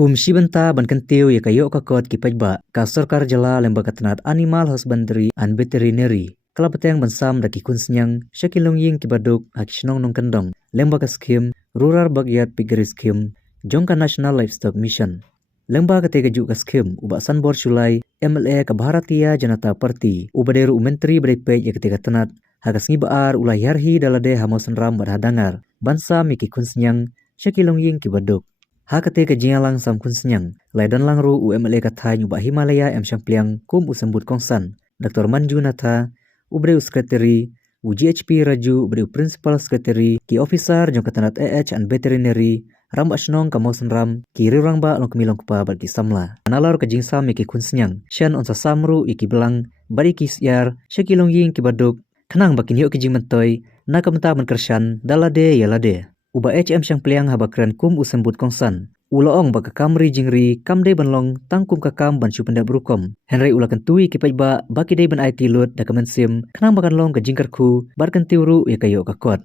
Pumshi benta ban kentiu ya kayo kakot kipajba ka Sarkar Jala Lembaga Tenat Animal Husbandry and Veterinary Kelapeteng bensam daki kunsnyang Syakilong ying kibaduk hakisnong nong kendong Lembaga Skim Rural Bagyat Piggery Skim Jongka National Livestock Mission Lembaga Tega Juga Skim Ubak Sanbor Sulai MLA ka Bharatiya Janata Party Ubaderu Menteri Beripej ya ketika tenat hagas ngibaar ulai yarhi dalade hamosan ram berhadangar bansa miki kunsnyang Syakilong ying kibaduk Hakate ke jingalang sam kunsnyang laidan langru UMLA kathai nyubak Himalaya Syampliang kum usembut kongsan Dr. Manju Natha ubreu sekretari UGHP Raju ubreu principal sekretari ki officer jong katanat and veterinary ram asnong kamosan ram ki rirangba long kemilong kupa bagi samla analar ke jingsam iki kunsnyang shan onsa samru iki belang bari kisyar Syakilong ying kibaduk kenang bakin yuk ke jingmentoy nakamta menkersyan dalade yalade Uba Syampliang habakran kum usembut kongsan. Ulaong baka kamri jingri kamde banlong tangkum kakam ban pendap berukom. Henry ula kentui kipajba baki day ban IT lut da kemensim kenang bakan long ke jingkarku barkan tiuru ya kayo kakot.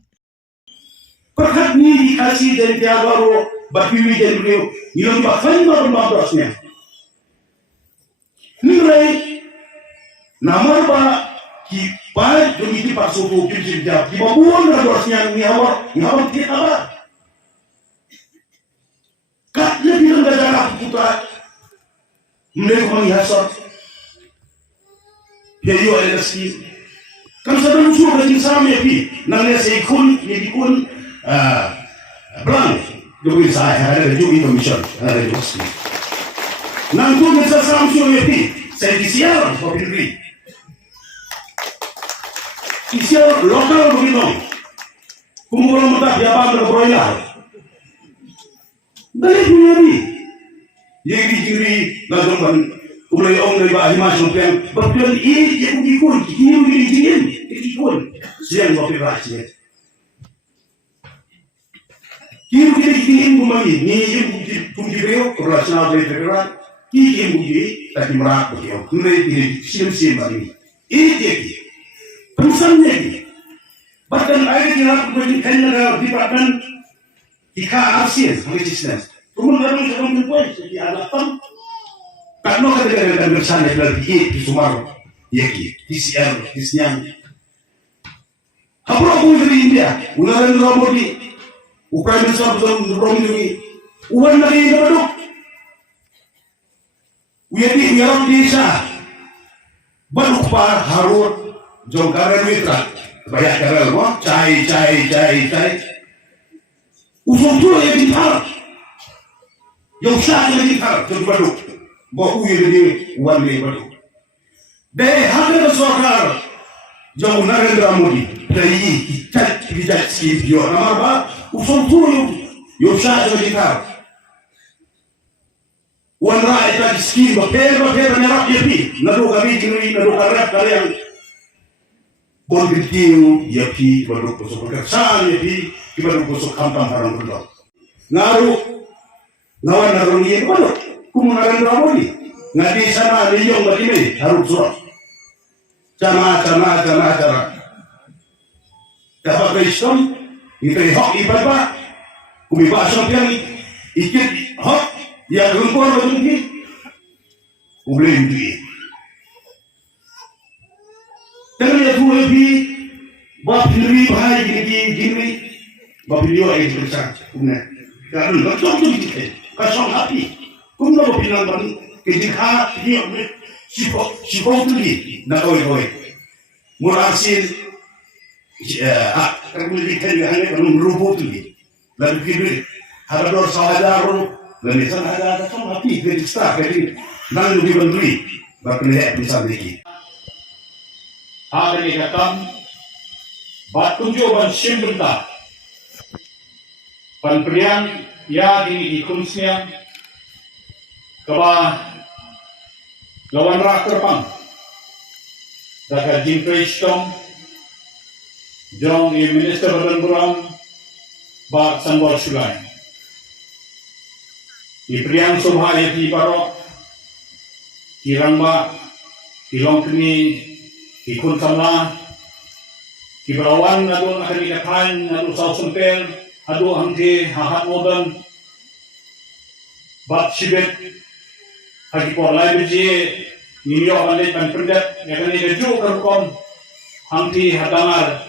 Perkat ni dikasih dari tiagaro bakiwi dan beliau yang bahkan baru mabrasnya. Nilai nama ba ki baik demi pak suku kijab di babuan radosnya ngawar kita ba kat lebih negara putra mereka menghasut ya yo elasi kan sedang suruh rajin sama ya pi nangnya seikun ya dikun belang demi saya ada juga information ada juga sih nang tu bisa samsul ya pi saya disiar publik Isiar lokal begitu, kumpulan mentah jabat berbroiler. Dari dunia ini, yang dicuri lakukan oleh orang dari bahasa Syampliang berpilihan ini yang dikun, dikun, siang waktu rahasia. Kini dikini kumai, ni yang kumjibeo operasional dari federal, kini kumji tapi merak begitu, kemudian siam bagi ini dia. Pensannya ini, bahkan air yang menjadikan negara dipakai jika ASEAN mengisahkan, kemudian dalam tempoh jadi alasan karena negara bersama dari di Sumatera, yaki, di Siam, di Siam. Apa pun dari India, ulang Modi, Ukraina sebelum Romi, uang dari Indonesia, uyati yang desa, baru par Harut. Jongkaran mitra, banyak karel mo, cai. Usung tu yang ditar, yang sah yang ditar, jadi baru, bahu yang di wali baru. Deh, hampir Sarkar, jauh Narendra Modi, dari kita skip nama apa, usung tu yang sah yang ditar. Wan rakyat lagi skip, berapa nyerap dia pi, nado kami jengri, nado karep kalian. Bon kritiu ya pi baru kusuk kersan ya pi baru kusuk kampang harang berdok ngawan naron ni baru kumunaran Modi ngadi sana liyong batime harus surat sama dapat Islam itu hak ibadah kumibasa yang ikut hak yang rumpur betul boleh ini Tapi ya tuh lebih bapilri bahaya gini, bapilri aja besar, punya. Karena nggak tuh gitu, kasih hati, pun nggak bapilan bang, ketika dia sifat tuh di, nak kau, murasin, kemudian hanya kalau merubah tuh di, lalu kiri, ada dor sahajaru, dan itu ada sama hati, jadi start, jadi nanti lebih berdui, bapilri bisa lagi. Hari ini datang batujo ban simbenta ban priang ya di kunsnya kaba lawan raker pang daga jingkristong jong minister badan buram ba Sanbor Sulai di priang sumhaya di barok kirangba tilong kini ikut sama kiberawan adu akan dikatakan adu South Sempel adu angke hahat modern bat sibet hagi por lai beji niyo balik ban perdat ya kan ni ju kerkom hamti hadangar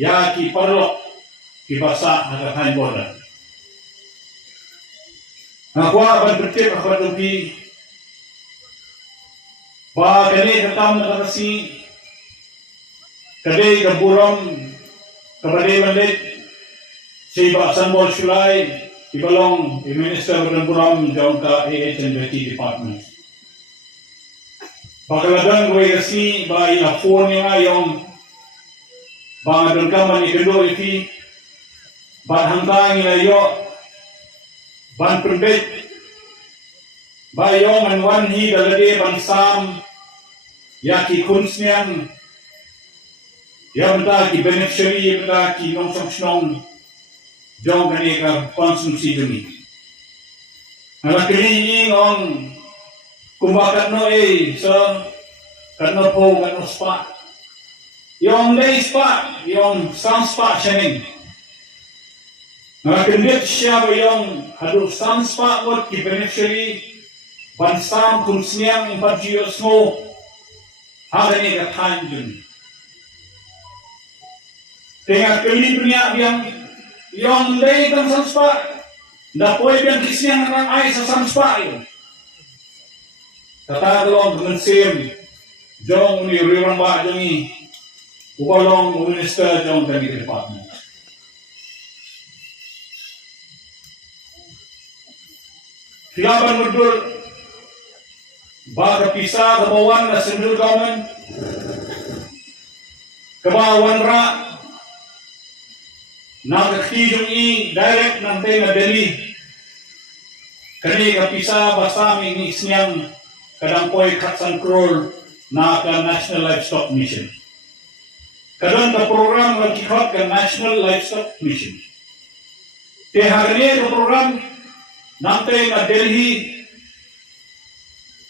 ya ki parlo ki basa ada hain borda nakwa ban pertet apa tupi ba kani katam nakasi kadai kaburam kabadai balik si baksan bol sulai ibalong minister kaburam jauh ka AHNBT department bakaladang gue kasi ba ina phone nga yung ba ngadon ka man ikendo iti ba hangtang ina yo ban perbet ba yung anwan hi dalade ban sam yaki kunsnyang yamta ki beneficiary yamta ki nong songnong jong kani ka konsumsi dumi ala kini on kumbakat no so kano po kano spa yung day spa yung sun spa siya nakakindit siya ba yung hadu sun spa what ki beneficiary bansam kunsnyang impajiyos mo hagani ka tanjun tengah kini dunia yang day kan sun spa na po'y biang kisyang ng ay sa sun spa yun katagalong kemensim jong ni riwang ba jongi ukolong minister jong kami department Hilaban mudul ba kapisa kabawan na central government kabawan ra nakakijong i direct ng tema Delhi kani kapisa basta may isniyang kadang po'y katsan krol na ka National Livestock Mission. Kadang ka program ng kikot ka National Livestock Mission. Tehagani ka program nante na Delhi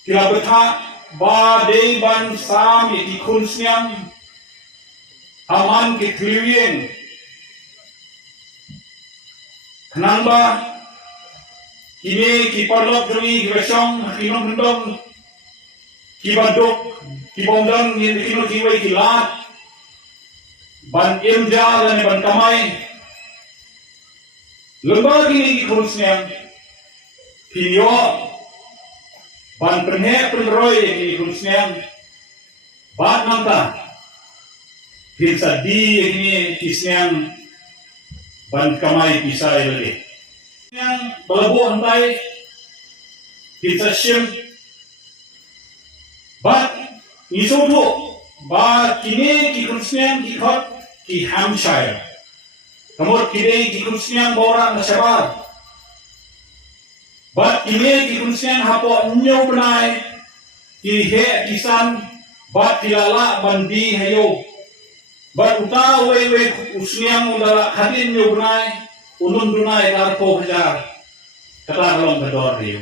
kilabata ba day ban sam iti kunsnyang aman kitliwin. Kanang ba kini kiparlok jongi kibesyong kinong hendong kibadok kibongdang ni kino kiwai kilat ban imja dan ban kamay lembaga ini khususnya kinyo ban penhe penroy ini khususnya ban nanta kinsa di ini kisnyang ban kamay pisay lagi yang balabu hantai kinsa sim But isudo ba kini ki krunsnyang ki khot ki Hampshire. Kamor kini ki krunsnyang bora na sabar. But kini ki krunsnyang hapo nyo benai ki he kisan bat kilala bandi hayo. But uta we usnyang udala hadin nyo benai unun dunai karpo hajar. Kata kalong kador hayo.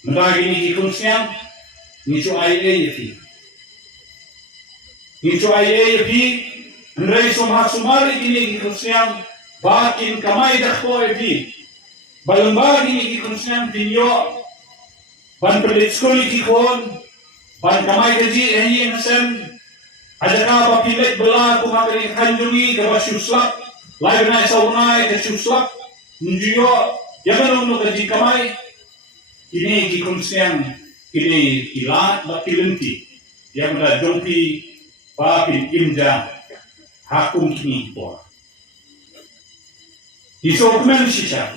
Maka kini ki krunsnyang nicho IAFP. Nicho IAFP, Andrei sumari kini kikunsiyang bakin kamay dakpo FP. Balambag kini kikunsiyang pinyo, ban pelit skuli kikon, ban kamay kaji ehiyeng sen, ada ka papilit bala kumakarin kanjungi kawa syuslap, layo na sa unay ka syuslap, nunjuyo, yaman uno kaji kamay, kini kikunsiyang kini kilat bakilenti yang ada jompi papin imja hakum kini por disokmen sisa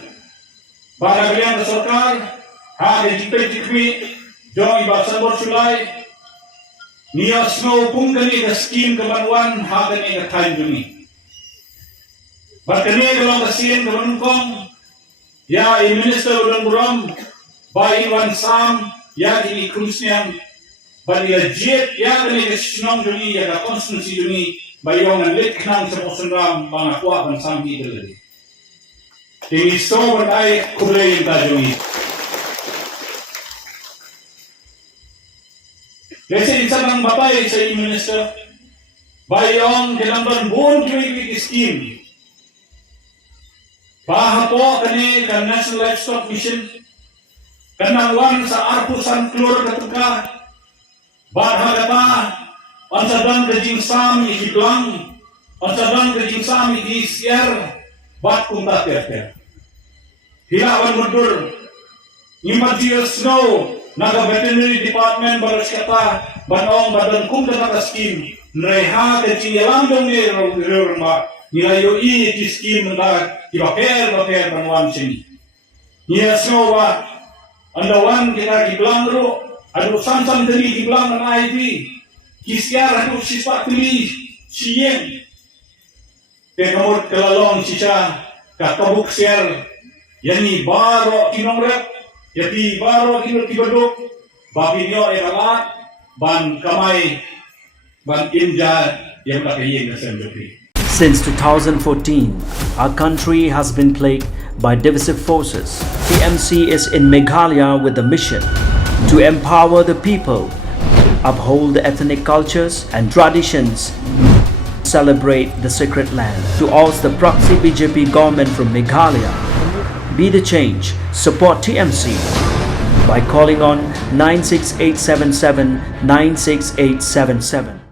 para kalian sarkar ha dikmi jong ibaksan borsulai nias no pungkani ka skim kabanwan ha kani ka tanjungi bakani kalau kasin kabanukong ya minister udan buram bai wan sam ya ini krunsnyang bali legit ya ini kesenong juni ya ka konstitusi juni bayong lit knang sa posendam bang akwa ban samgi dele ini so berkai kulay ta juni kasi isa ng batay sa minister bayong kinamban buon kiwi scheme Baha po kani kan National Livestock Mission kanangwan sa arpusan klur katuka badha kata ansadan kajing sami hiblang ansadan kajing sami isyer bat kunta ter hilawan mundur imajir snow naga veterinary department balas kata banong badan kum dana kaskim neha kajing yalandong ni rumah nilayo i kiskim na ibaker banwan sini niya snow ba andawan kita giblang ro adu samsam dari giblang na ID kisyar adu sifat tuli siyeng pengamot kelalong sisa kakabuk siar yani baro kinongrep yati baro kinotibadok babinyo eralat ban kamay ban inja yang nakayeng na sendiri. Since 2014, our country has been plagued by divisive forces. TMC is in Meghalaya with the mission to empower the people, uphold the ethnic cultures and traditions, celebrate the sacred land. To oust the proxy BJP government from Meghalaya, be the change, support TMC by calling on 96877 96877.